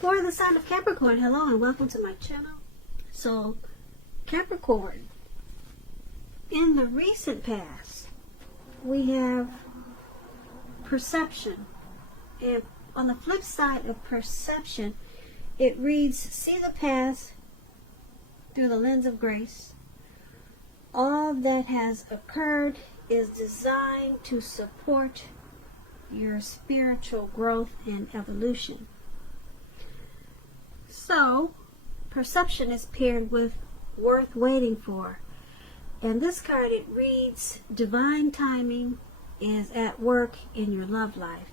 For the sign of Capricorn, hello and welcome to my channel. So, Capricorn, in the recent past, we have perception. And on the flip side of perception, it reads, see the past through the lens of grace. All that has occurred is designed to support your spiritual growth and evolution. So, perception is paired with worth waiting for. And this card, it reads, divine timing is at work in your love life.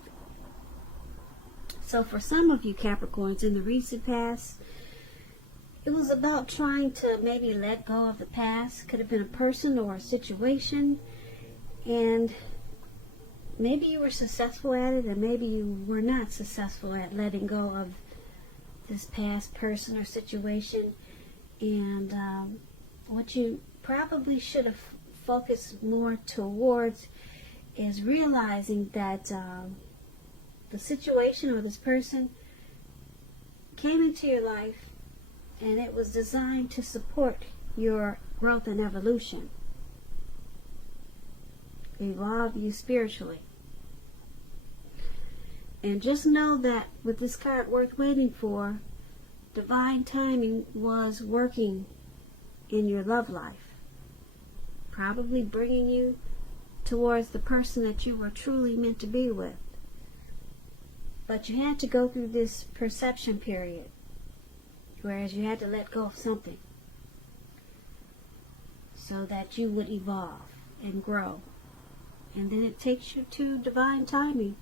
So for some of you Capricorns in the recent past, it was about trying to maybe let go of the past. Could have been a person or a situation. And maybe you were successful at it, and maybe you were not successful at letting go of this past person or situation. And what you probably should have focused more towards is realizing that the situation or this person came into your life and it was designed to support your growth and evolution, evolve you spiritually. And just know that with this card, worth waiting for, divine timing was working in your love life, probably bringing you towards the person that you were truly meant to be with. But you had to go through this perception period, whereas you had to let go of something so that you would evolve and grow. And then it takes you to divine timing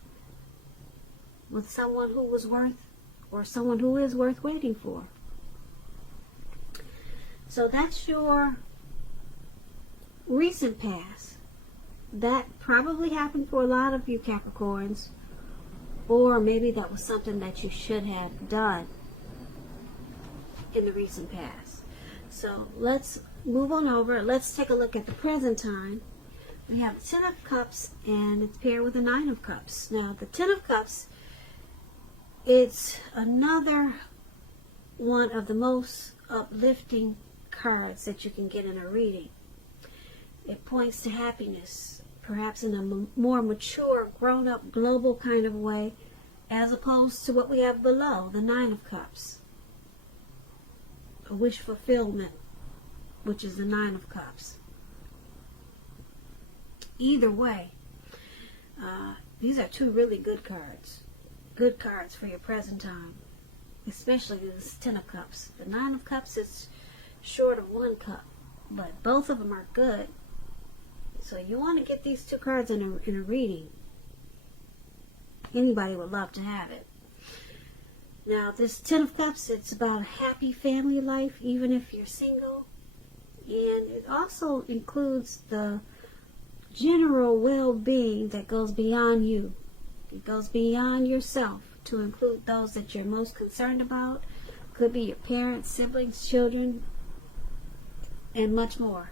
with someone who was worth, or someone who is worth waiting for. So that's your recent past. That probably happened for a lot of you Capricorns, or maybe that was something that you should have done in the recent past. So let's move on over. Let's take a look at the present time. We have the Ten of Cups, and it's paired with the Nine of Cups. Now, the Ten of Cups, it's another one of the most uplifting cards that you can get in a reading. It points to happiness, perhaps in a more mature, grown-up, global kind of way, as opposed to what we have below, the Nine of Cups. A wish fulfillment, which is the Nine of Cups. Either way, these are two really good cards. Good cards for your present time, especially this Ten of Cups. The Nine of Cups is short of one cup, but both of them are good. So you want to get these two cards in a reading. Anybody would love to have it. Now, this Ten of Cups, it's about a happy family life, even if you're single. And it also includes the general well-being that goes beyond you. It goes beyond yourself to include those that you're most concerned about. Could be your parents, siblings, children, and much more.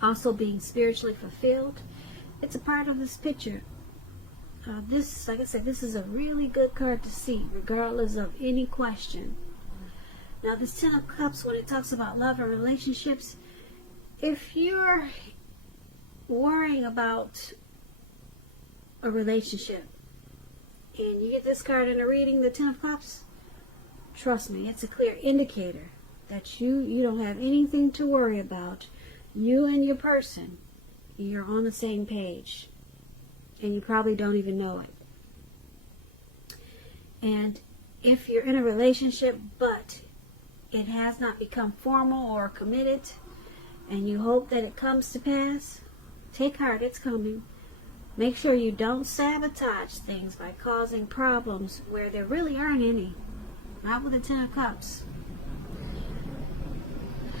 Also being spiritually fulfilled. It's a part of this picture. This, like I said, this is a really good card to see, regardless of any question. Now, this Ten of Cups, when it talks about love and relationships, if you're worrying about a relationship and you get this card in a reading, the Ten of Cups, trust me, it's a clear indicator that you don't have anything to worry about. You and your person, you're on the same page, and you probably don't even know it. And if you're in a relationship but it has not become formal or committed, and you hope that it comes to pass, take heart, it's coming. Make sure you don't sabotage things by causing problems where there really aren't any. Not with the Ten of Cups.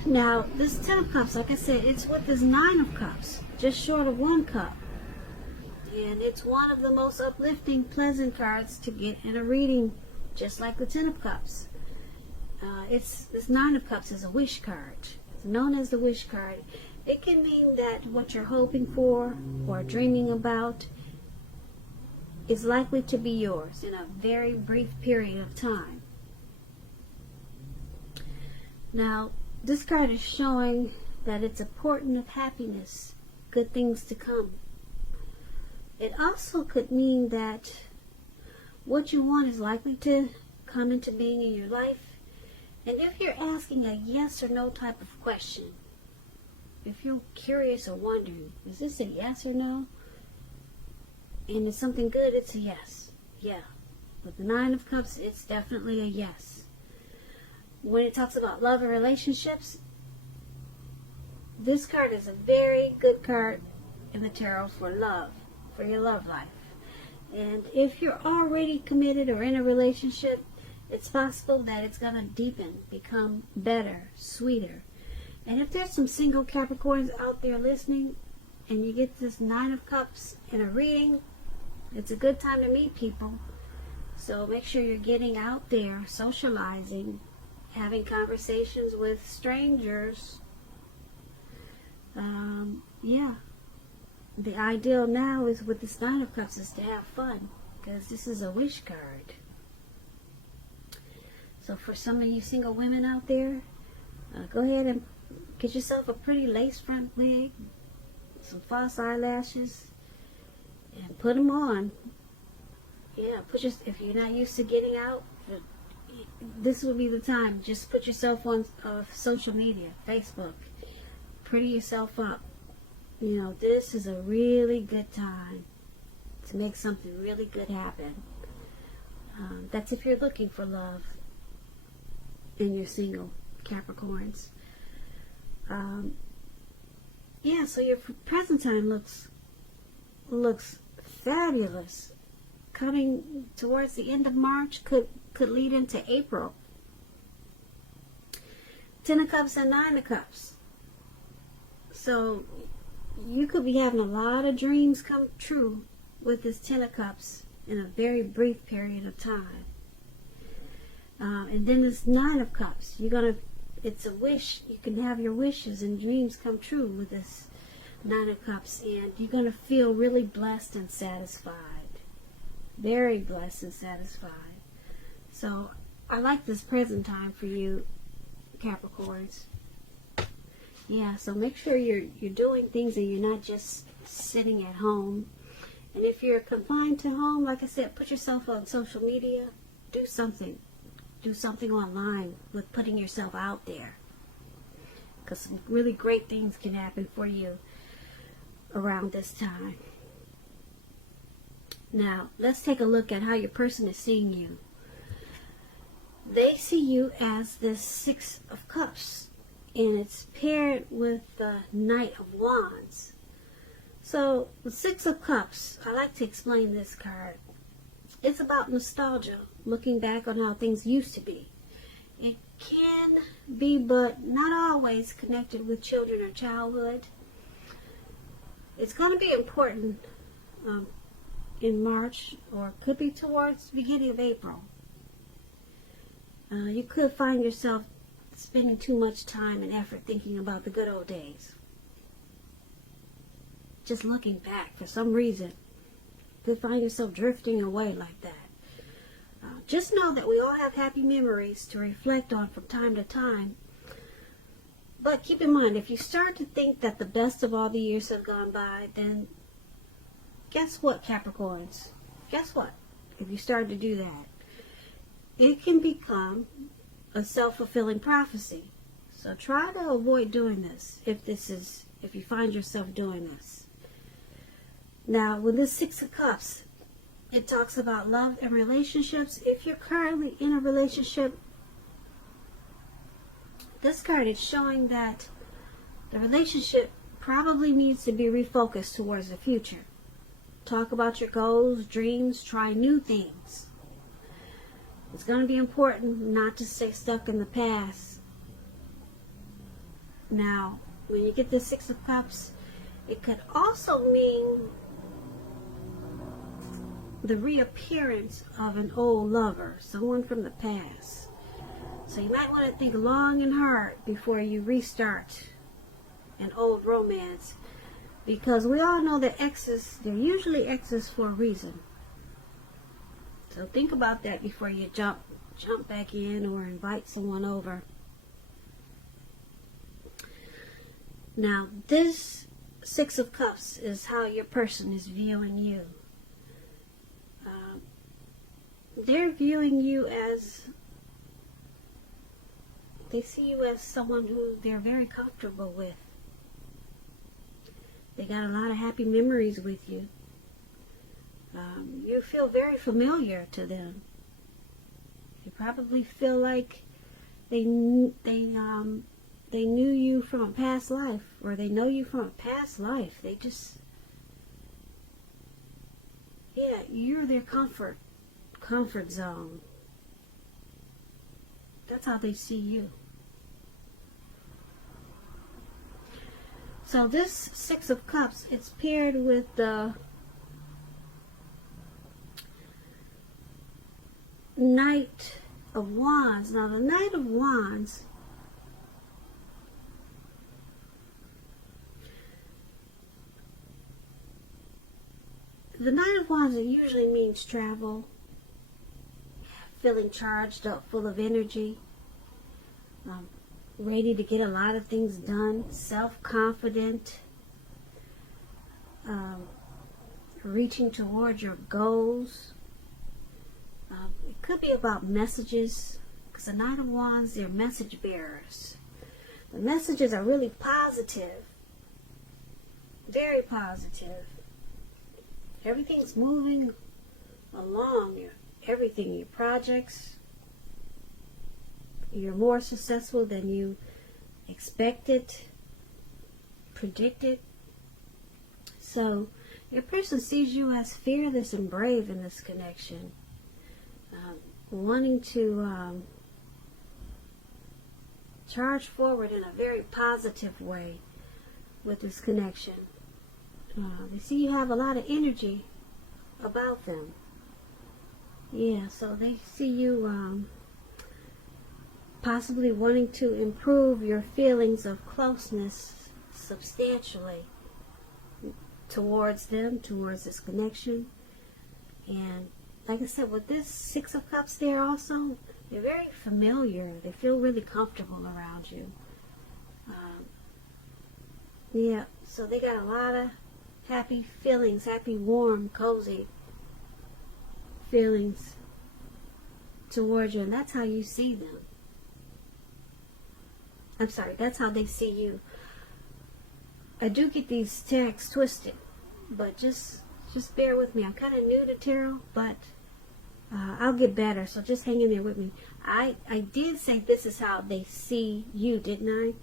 Now, this Ten of Cups, like I said, it's with this Nine of Cups, just short of one cup. And it's one of the most uplifting, pleasant cards to get in a reading, just like the Ten of Cups. This Nine of Cups is a wish card. It's known as the wish card. It can mean that what you're hoping for or dreaming about is likely to be yours in a very brief period of time. Now, this card is showing that it's a portent of happiness, good things to come. It also could mean that what you want is likely to come into being in your life. And if you're asking a yes or no type of question, if you're curious or wondering, is this a yes or no? And it's something good, it's a yes. Yeah. With the Nine of Cups, it's definitely a yes. When it talks about love and relationships, this card is a very good card in the tarot for love, for your love life. And if you're already committed or in a relationship, it's possible that it's going to deepen, become better, sweeter. And if there's some single Capricorns out there listening, and you get this Nine of Cups in a reading, it's a good time to meet people. So make sure you're getting out there, socializing, having conversations with strangers. Yeah. The ideal now is with this Nine of Cups is to have fun, because this is a wish card. So for some of you single women out there, go ahead and get yourself a pretty lace front wig, some false eyelashes, and put them on. Yeah, if you're not used to getting out, this would be the time. Just put yourself on social media, Facebook. Pretty yourself up. You know, this is a really good time to make something really good happen. That's if you're looking for love and you're single, Capricorns. Yeah, so your present time looks fabulous. Coming towards the end of March could lead into April. 10 of Cups and 9 of Cups. So you could be having a lot of dreams come true with this 10 of Cups in a very brief period of time. And then this 9 of Cups. It's a wish. You can have your wishes and dreams come true with this 9 of Cups. And you're going to feel really blessed and satisfied. Very blessed and satisfied. So I like this present time for you, Capricorns. Yeah, so make sure you're doing things and you're not just sitting at home. And if you're confined to home, like I said, put yourself on social media. Do something. Do something online with putting yourself out there. Because some really great things can happen for you around this time. Now, let's take a look at how your person is seeing you. They see you as this 6 of Cups. And it's paired with the Knight of Wands. So, the 6 of Cups, I like to explain this card. It's about nostalgia, looking back on how things used to be. It can be, but not always, connected with children or childhood. It's going to be important in March, or it could be towards the beginning of April. You could find yourself spending too much time and effort thinking about the good old days. Just looking back for some reason. You could find yourself drifting away like that. Just know that we all have happy memories to reflect on from time to time. But keep in mind, if you start to think that the best of all the years have gone by, then guess what, Capricorns? Guess what? If you start to do that, it can become a self-fulfilling prophecy. So try to avoid doing this if you find yourself doing this. Now, with this 6 of Cups, it talks about love and relationships. If you're currently in a relationship, this card is showing that the relationship probably needs to be refocused towards the future. Talk about your goals, dreams, try new things. It's going to be important not to stay stuck in the past. Now, when you get the 6 of Cups, it could also mean the reappearance of an old lover, someone from the past. So you might want to think long and hard before you restart an old romance, because we all know that exes, they're usually exes for a reason. So think about that before you jump back in or invite someone over. Now, this Six of Cups is how your person is viewing you. They're viewing you as, they see you as someone who they're very comfortable with. They got a lot of happy memories with you. You feel very familiar to them. You probably feel like they knew you from a past life, or they know you from a past life. They just, yeah, you're their comfort zone. That's how they see you. So this Six of Cups, it's paired with the Knight of Wands. Now the Knight of Wands, it usually means travel, feeling charged up, full of energy, ready to get a lot of things done, self-confident, reaching toward your goals. It could be about messages, because the Knight of Wands, they're message bearers. The messages are really positive, very positive. Everything's moving along. Your projects, you're more successful than you expected, predicted. So your person sees you as fearless and brave in this connection, wanting to charge forward in a very positive way with this connection. They see you have a lot of energy about them. Yeah, so they see you possibly wanting to improve your feelings of closeness substantially towards them, towards this connection. And like I said, with this Six of Cups there also, they're very familiar. They feel really comfortable around you. Yeah, so they got a lot of happy feelings, happy, warm, cozy feelings towards you, and that's how you see them. I'm sorry, that's how they see you. I do get these texts twisted, but just bear with me. I'm kind of new to tarot, but I'll get better, so just hang in there with me. I did say this is how they see you, didn't I?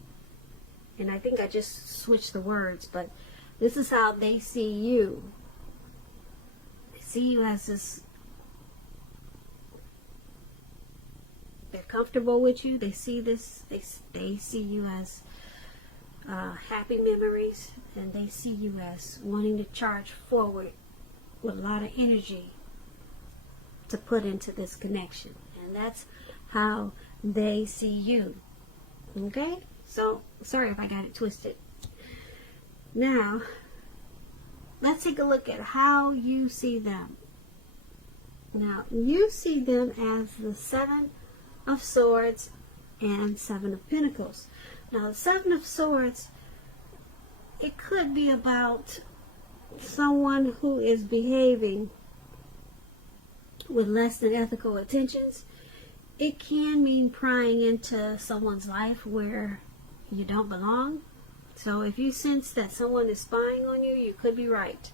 And I think I just switched the words, but this is how they see you. They see you as this, they're comfortable with you. They see this, they see you as happy memories, and they see you as wanting to charge forward with a lot of energy to put into this connection. And that's how they see you. Okay? So, sorry if I got it twisted. Now, let's take a look at how you see them. Now, you see them as the Seven of Swords and Seven of Pentacles. Now, the Seven of Swords, it could be about someone who is behaving with less than ethical intentions. It can mean prying into someone's life where you don't belong. So if you sense that someone is spying on you, you could be right.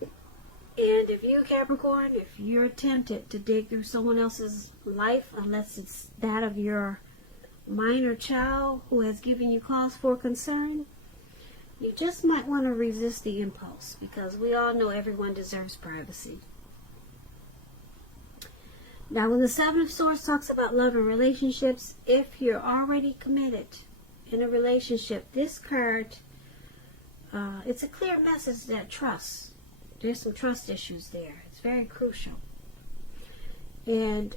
And if you, Capricorn, if you're tempted to dig through someone else's life, unless it's that of your minor child who has given you cause for concern, you just might want to resist the impulse, because we all know everyone deserves privacy. Now, when the Seven of Swords talks about love and relationships, if you're already committed in a relationship, this card, it's a clear message that trust. There's some trust issues there. It's very crucial. And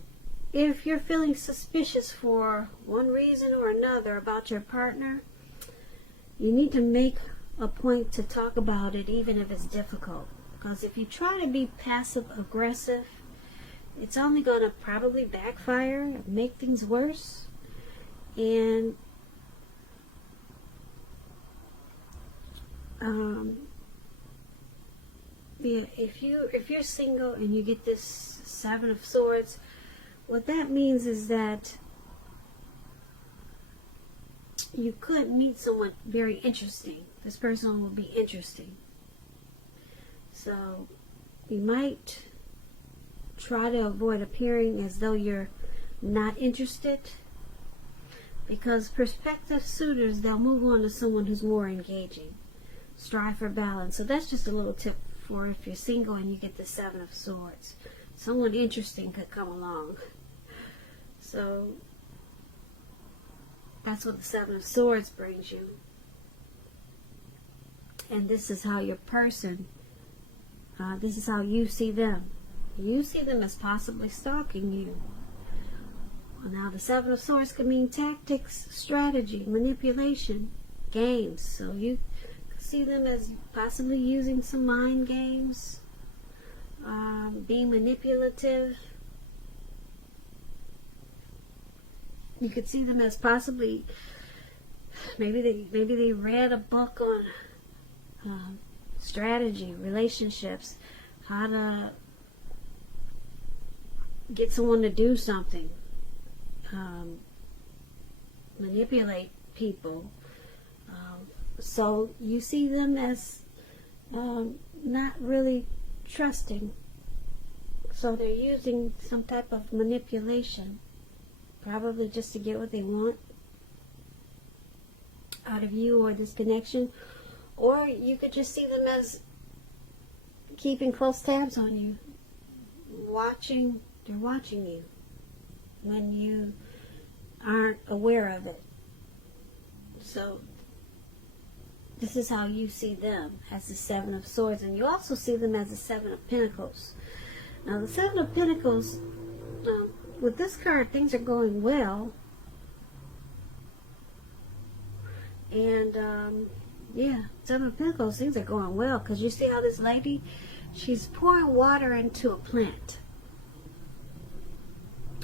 if you're feeling suspicious for one reason or another about your partner, you need to make a point to talk about it, even if it's difficult. Because if you try to be passive aggressive, it's only going to probably backfire, make things worse. And yeah, if you're single and you get this Seven of Swords, what that means is that you could meet someone very interesting. This person will be interesting. So you might try to avoid appearing as though you're not interested, because prospective suitors, they'll move on to someone who's more engaging. Strive for balance. So that's just a little tip for if you're single and you get the Seven of Swords. Someone interesting could come along. So that's what the Seven of Swords brings you. And this is how your person, this is how you see them. You see them as possibly stalking you. Well, now the Seven of Swords can mean tactics, strategy, manipulation, games. So you see them as possibly using some mind games, being manipulative. You could see them as possibly, maybe they read a book on strategy, relationships, how to get someone to do something, manipulate people. So you see them as not really trusting. So they're using some type of manipulation, probably just to get what they want out of you or this connection. Or you could just see them as keeping close tabs on you, they're watching you when you aren't aware of it. So this is how you see them, as the Seven of Swords. And you also see them as the Seven of Pentacles. Now the Seven of Pentacles, with this card, things are going well. And yeah, Seven of Pentacles, things are going well. Because you see how this lady, she's pouring water into a plant.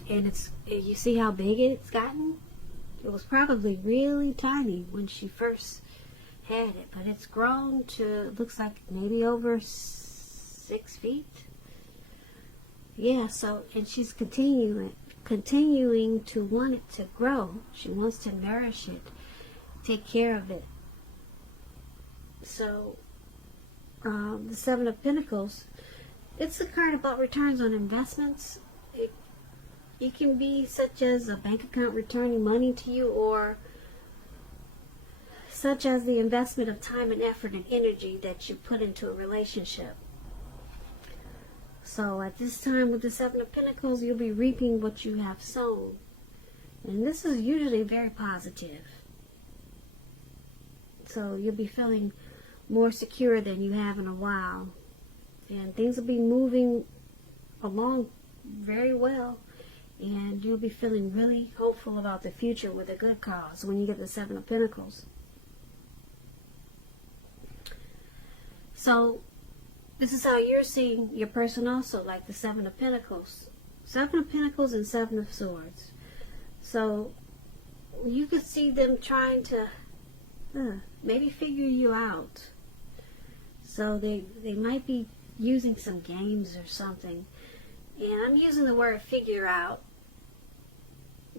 And you see how big it's gotten? It was probably really tiny when she first had it, but it's grown to, looks like maybe over 6 feet. Yeah, so, and she's continuing to want it to grow. She wants to nourish it, take care of it. So the Seven of Pentacles, it's a card about returns on investments. It can be such as a bank account returning money to you, or such as the investment of time and effort and energy that you put into a relationship. So at this time with the Seven of Pentacles, you'll be reaping what you have sown. And this is usually very positive. So you'll be feeling more secure than you have in a while. And things will be moving along very well. And you'll be feeling really hopeful about the future with a good cause when you get the Seven of Pentacles. So this is how you're seeing your person also, like the Seven of Pentacles. Seven of Pentacles and Seven of Swords. So you could see them trying to maybe figure you out. So they might be using some games or something. And I'm using the word figure out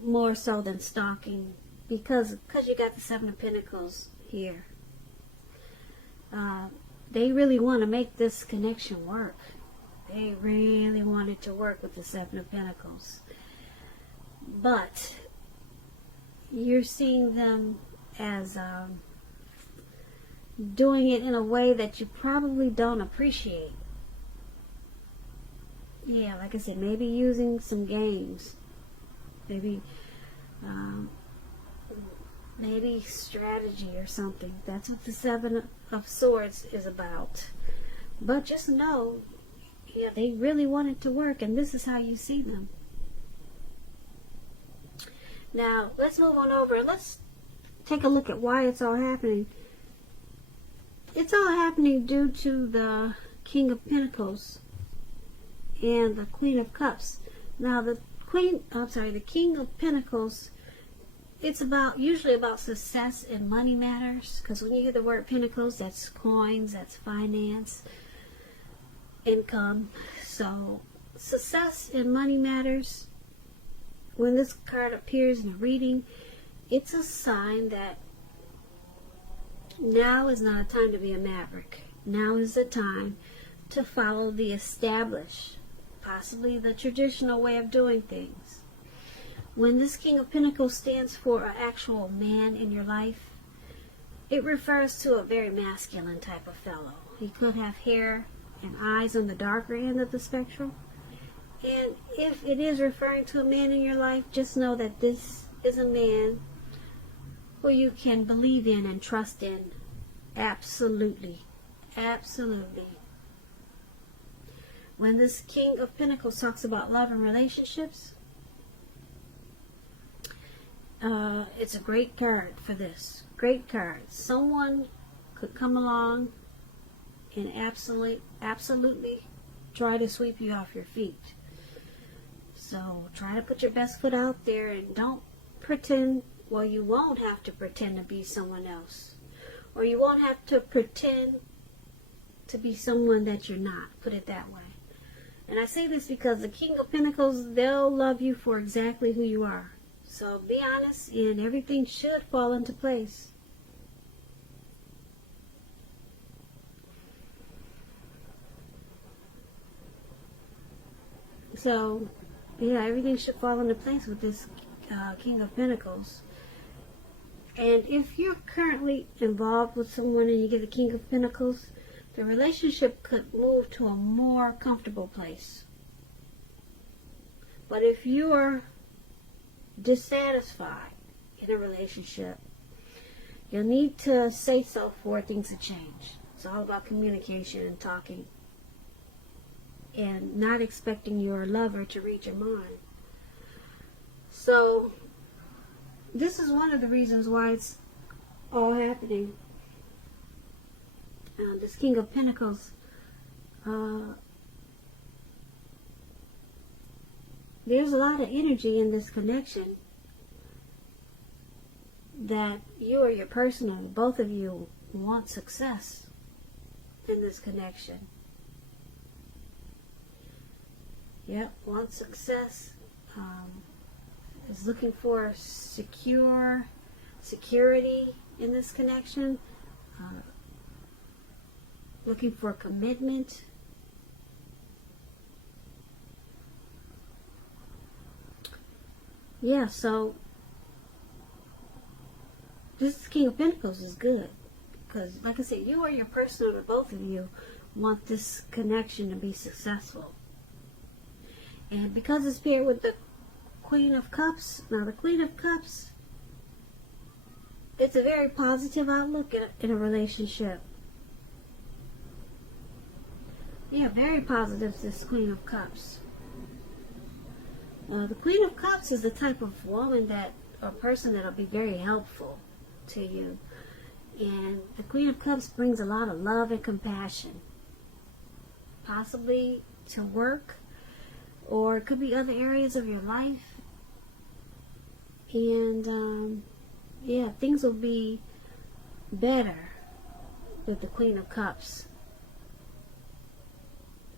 more so than stalking, because you got the Seven of Pentacles here. They really want to make this connection work. They really want it to work with the Seven of Pentacles. But you're seeing them as doing it in a way that you probably don't appreciate. Yeah, like I said, maybe using some games. Maybe strategy or something. That's what the Seven of Swords is about. But just know, yeah, they really want it to work, and this is how you see them. Now, let's move on over and let's take a look at why it's all happening. It's all happening due to the King of Pentacles and the Queen of Cups. Now the King of Pentacles, it's usually about success in money matters, because when you hear the word Pentacles, that's coins, that's finance, income. So success in money matters. When this card appears in a reading, it's a sign that now is not a time to be a maverick. Now is the time to follow the established, possibly the traditional way of doing things. When this King of Pentacles stands for an actual man in your life, it refers to a very masculine type of fellow. He could have hair and eyes on the darker end of the spectrum. And if it is referring to a man in your life, just know that this is a man who you can believe in and trust in. Absolutely. Absolutely. When this King of Pentacles talks about love and relationships, it's a great card for this. Great card. Someone could come along and absolutely try to sweep you off your feet. So try to put your best foot out there and don't pretend. Well, you won't have to pretend to be someone else. Or you won't have to pretend to be someone that you're not. Put it that way. And I say this because the King of Pentacles, they'll love you for exactly who you are. So be honest and everything should fall into place. So, yeah, everything should fall into place with this King of Pentacles. And if you're currently involved with someone and you get the King of Pentacles, the relationship could move to a more comfortable place. But if you are dissatisfied in a relationship, you'll need to say so for things to change. It's all about communication and talking, and not expecting your lover to read your mind. So this is one of the reasons why it's all happening. This King of Pentacles, there's a lot of energy in this connection that you or your person, or both of you, want success in this connection. Yep, want success. Is looking for security in this connection. Looking for commitment. Yeah, so this King of Pentacles is good. Because, like I said, you or your person, or both of you, want this connection to be successful. And because it's paired with the Queen of Cups, now the Queen of Cups, it's a very positive outlook in a relationship. Yeah, very positive, this Queen of Cups. The Queen of Cups is the type of woman or person that'll be very helpful to you. And the Queen of Cups brings a lot of love and compassion. Possibly to work, or it could be other areas of your life. And yeah, things will be better with the Queen of Cups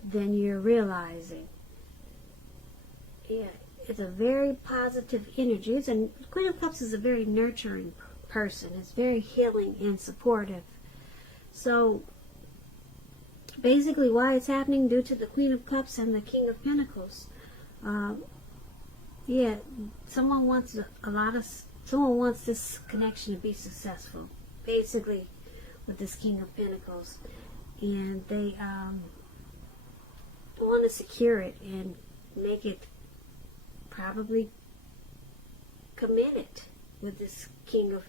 than you're realizing. Yeah, it's a very positive energy. And Queen of Cups is a very nurturing person. It's very healing and supportive. So basically, why it's happening, due to the Queen of Cups and the King of Pentacles. Yeah, someone wants this connection to be successful, basically, with this King of Pentacles, and they want to secure it and make it probably committed with this King of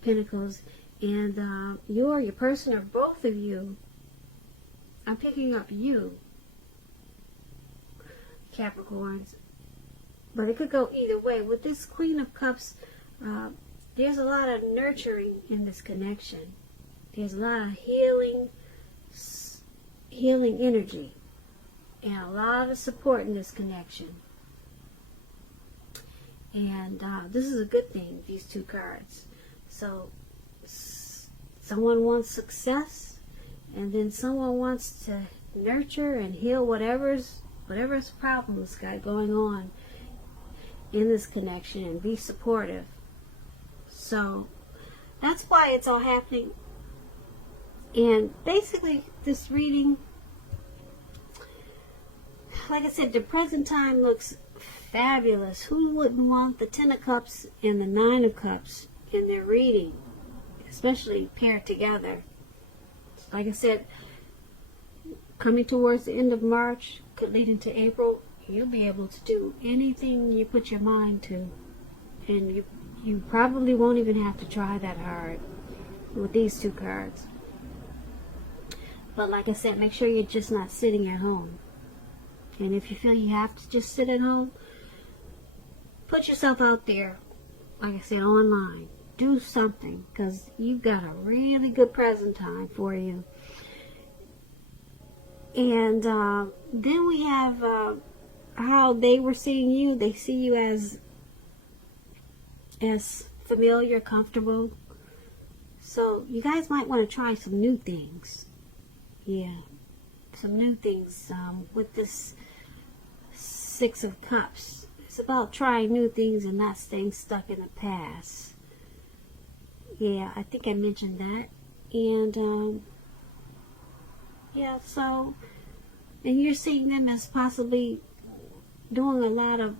Pentacles. And you or your person, or both of you, I'm picking up you, Capricorns, but it could go either way. With this Queen of Cups, there's a lot of nurturing in this connection. There's a lot of healing healing energy and a lot of support in this connection. And this is a good thing, these two cards. So someone wants success, and then someone wants to nurture and heal whatever's problems got going on in this connection and be supportive. So that's why it's all happening. And basically this reading, like I said, the present time looks fabulous. Who wouldn't want the 10 of Cups and the 9 of Cups in their reading, especially paired together? Like I said, coming towards the end of March, could lead into April, you'll be able to do anything you put your mind to. And you probably won't even have to try that hard with these two cards. But like I said, make sure you're just not sitting at home. And if you feel you have to just sit at home, put yourself out there, like I said, online. Do something, because you've got a really good present time for you. And then we have how they were seeing you. They see you as familiar, comfortable. So you guys might want to try some new things. Yeah, some new things with this 6 of Cups. It's about trying new things and not staying stuck in the past. Yeah, I think I mentioned that. And yeah, so, and you're seeing them as possibly doing a lot of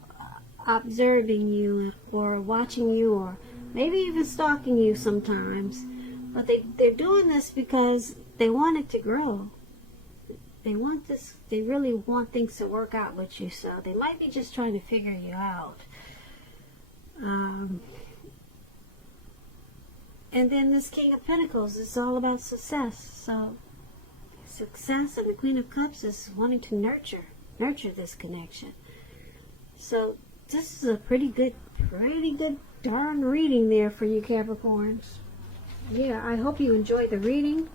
observing you or watching you, or maybe even stalking you sometimes. But they're doing this because they want it to grow. They want this, they really want things to work out with you, so they might be just trying to figure you out. And then this King of Pentacles is all about success. So success, and the Queen of Cups is wanting to nurture this connection. So this is a pretty good darn reading there for you Capricorns. Yeah, I hope you enjoyed the reading.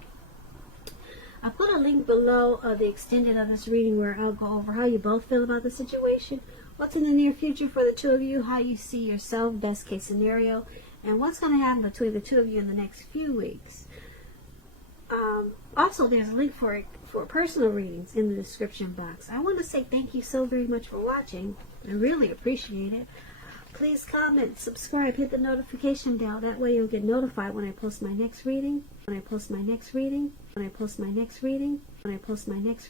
I put a link below of the extended of this reading where I'll go over how you both feel about the situation, what's in the near future for the two of you, how you see yourself, best case scenario, and what's going to happen between the two of you in the next few weeks. Also, there's a link for personal readings in the description box. I want to say thank you so very much for watching. I really appreciate it. Please comment, subscribe, hit the notification bell. That way you'll get notified when I post my next reading. When I post my next reading. When I post my next reading. When I post my next